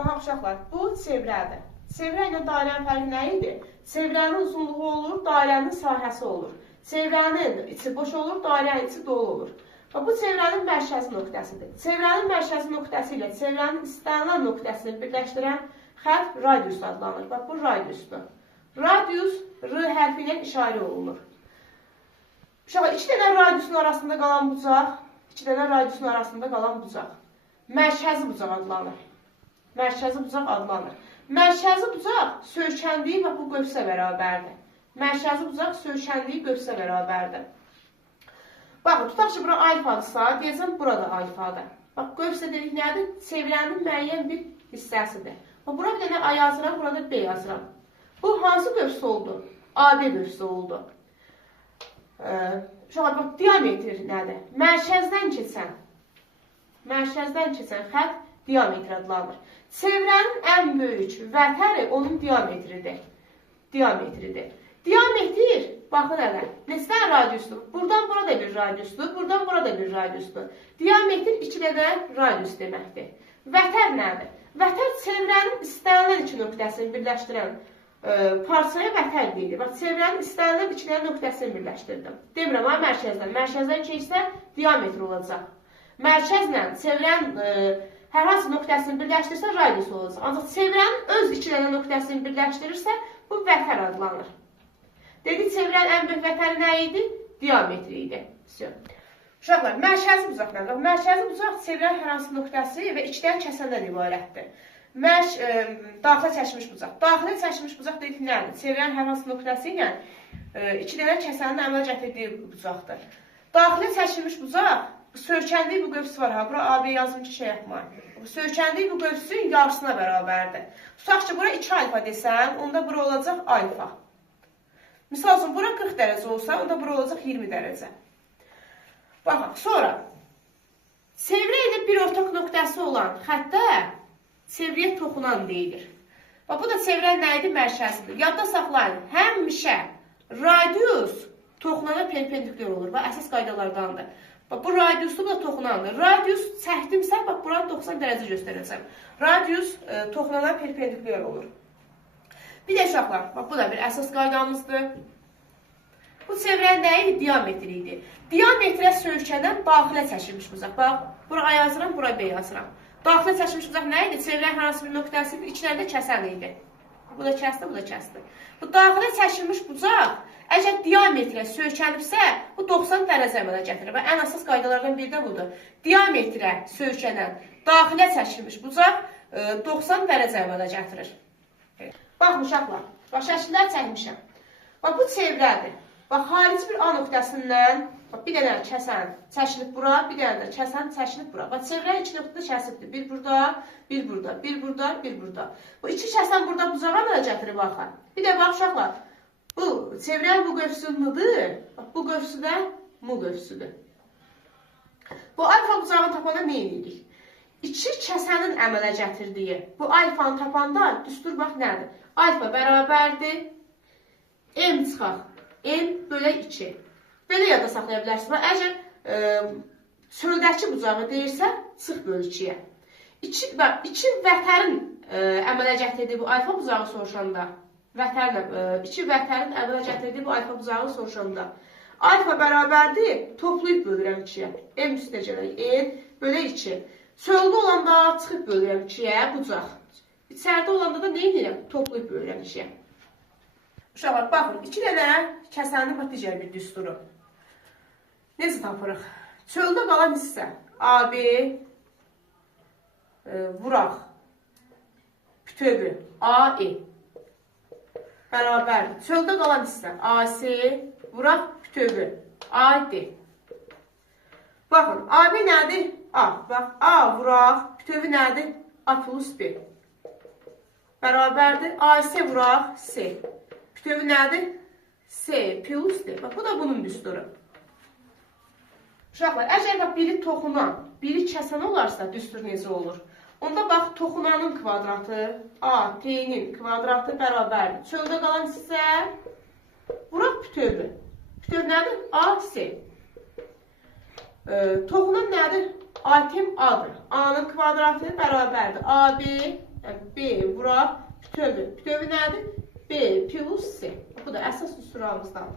Baxaq uşaqlar, bu çevrədir. Çevrə ilə dairənin fərqi nə idi? Çevrənin uzunluğu olur, dairənin sahəsi olur. Çevrənin içi boş olur, dairənin içi dolu olur. Bu çevrənin mərkəzi nöqtəsidir. Çevrənin mərkəzi nöqtəsi ilə çevrənin istənilən nöqtəsini birləşdirən xətt radius adlanır. Bax, bu radiusdur. Radius R hərfi ilə işarə olunur. Uşaqlar, iki dənə radiusun arasında qalan bucaq, mərkəzi bucaq adlanır. Mərkəzi bucaq adlanır. Mərkəzi bucaq söykəndiyi bu qövsə bərabərdir. Mərkəzi bucaq söykəndiyi qövsə bərabərdir. Baxın, tutaq ki, bura alfadırsa, deyəcəm, burada alfadır. Bax, qövsə dedik nədir? Çevrənin müəyyən bir hissəsidir. Bura bir dənə A yazıram, burada B yazıram. Bu hansı qövsə oldu? AB qövsə oldu. Uşaqlar, bax, diametr nədir? Mərkəzdən keçən xətt diametr adlanır. Çevrənin ən böyük vətəri onun diametridir. Diametr, baxın hələ, neçə radiusdur? Buradan bura da bir radiusdur, buradan bura da bir radiusdur. Diametr 2 dənə radius deməkdir. Vətər nədir? Vətər çevrənin istənilən iki nöqtəsini birləşdirən parçaya vətər deyilir. Bax, çevrənin istənilən iki dənə nöqtəsini birləşdirdim. Demirəm, ha, mərkəzdən. Mərkəzdən keçsə diametr olacaq. Mərkəzlə çevrənin hər hansı nöqtəsini birləşdirirsə radius olacaq. Ancaq çevrənin öz iki dənə nöqtəsini birləşdirirsə bu vətər adlanır. Dedik, çevrənin ən böyük vətəri nə idi? Diametri idi. Uşaqlar, mərkəzi bucaq nədir? Mərkəzi bucaq çevrənin hər hansı nöqtəsi və içdən kəsəndən ibarətdir. Daxilə çəkilmiş bucaq. Daxilə çəkilmiş bucaq dedik nədir? Çevrənin hər hansı nöqtəsi ilə iki dənə kəsənin əmələ gətirdiyi bucaqdır. Daxilə çəkilmiş bucaq söykəndiyi bu qövsü var, ha, bura AB yazım ki, şey yapmayın. Söykəndiyi bu qövsün yarısına bərabərdir. Tutaq ki, bura 2 alfa desəm, onda bura olacaq alfa. Misal üçün, bura 40 dərəcə olsa, onda bura olacaq 20 dərəcə. Baxaq, sonra, çevrə ilə bir ortaq nöqtəsi olan xəttə çevrəyə toxunan deyilir. Bu da çevrənin nə idi? Mərkəzidir. Yadda saxlayın, həmişə radius toxunana perpendikülər olur. Əsas qaydalardandır. Bu radiuslu da toxunandır. Radius çəkdimsə, buranı 90 dərəcə göstərəcəm. Radius toxunana perpendikülər olur. Bir də uşaqlar, bu da bir əsas qaydamızdır. Bu çevrənin nə idi? Diametri idi. Diametrə söykənən daxilə çəkilmiş bucaq. Bax, bura A yazıram, bura B yazıram. Daxilə çəkilmiş bucaq nə idi? Çevrənin hər hansı bir nöqtəsidir, içlərində kəsən idi. Bu da kəsdi, bu da kəsdi. Bu daxilə çəkilmiş bucaq əgər diametrə söykənibsə, bu 90 dərəcə əmələ gətirir. Və ən əsas qaydalardan biri də budur. Diametrə söykənən daxilə çəkilmiş bucaq 90 dərəcə əmələ gətirir. Baxın uşaqlar, şəkillər çəkmişəm. Bu çevrədir. Xarici bir A nöqtəsindən bir dənə kəsən çəkilib bura, bir dənə də kəsən çəkilib bura. Çevrənin iki nöqtədə kəsibdir. Bir burada, bir burada, bir burada, bir burada. Bu iki kəsən burada bucağa əmələ gətirir, baxın. Bir də bax uşaqlar, bu çevrənin bu qövsü M-dır, bu qövsü də M qövsüdür. Bu alfa bucağını tapanda nə edirik? İki kəsənin əmələ gətirdiyi bu alfanı tapanda düstur bax nədir? Alfa bərabərdir, M çıxaq, M bölə 2. Belə yada saxlaya bilərsiniz. Əgər çöldəki bucağı deyirsə, çıx böl 2-yə. İki vətərin əmələ gətirdiyi bu alfa bucağı soruşanda, iki vətərin əmələ gətirdiyi bu alfa bucağı soruşanda, alfa bərabərdir, toplayıb bölürəm 2-yə. M üstə gələk, N bölə 2. Çöldə olanda çıxıb bölürəm 2-yə bucaq. İçəridə olanda da nə edirəm? Toplayıb bölürəm 2-yə. Uşaqlar, baxın, iki dənə kəsənin digər bir düsturu. Necə tapırıq? Çöldə qalan hissə AB vuraq bütövi AE bərabərdir. Çöldə qalan hissə AC vuraq bütövi AD. Baxın, AB nədir? A. Bax, A vuraq bütövi nədir? A plus B bərabərdir. AC vuraq C. Bütövi nədir? C plus D. Bu da bunun düsturu. Uşaqlar, əgər biri toxunan, biri kəsən olarsa düstur necə olur? Onda bax, toxunanın kvadratı, A, T'nin kvadratı bərabərdir. Çöldə qalan hissə, vuraq bütövi. Bütöv nədir? A, C. Toxunan nədir? A-tim A-dır. A-nın kvadratı bərabərdir. AB Yəni B vuraq bütövi. Bütövi nədir? B plus C. Bu da əsas üsulamızdan.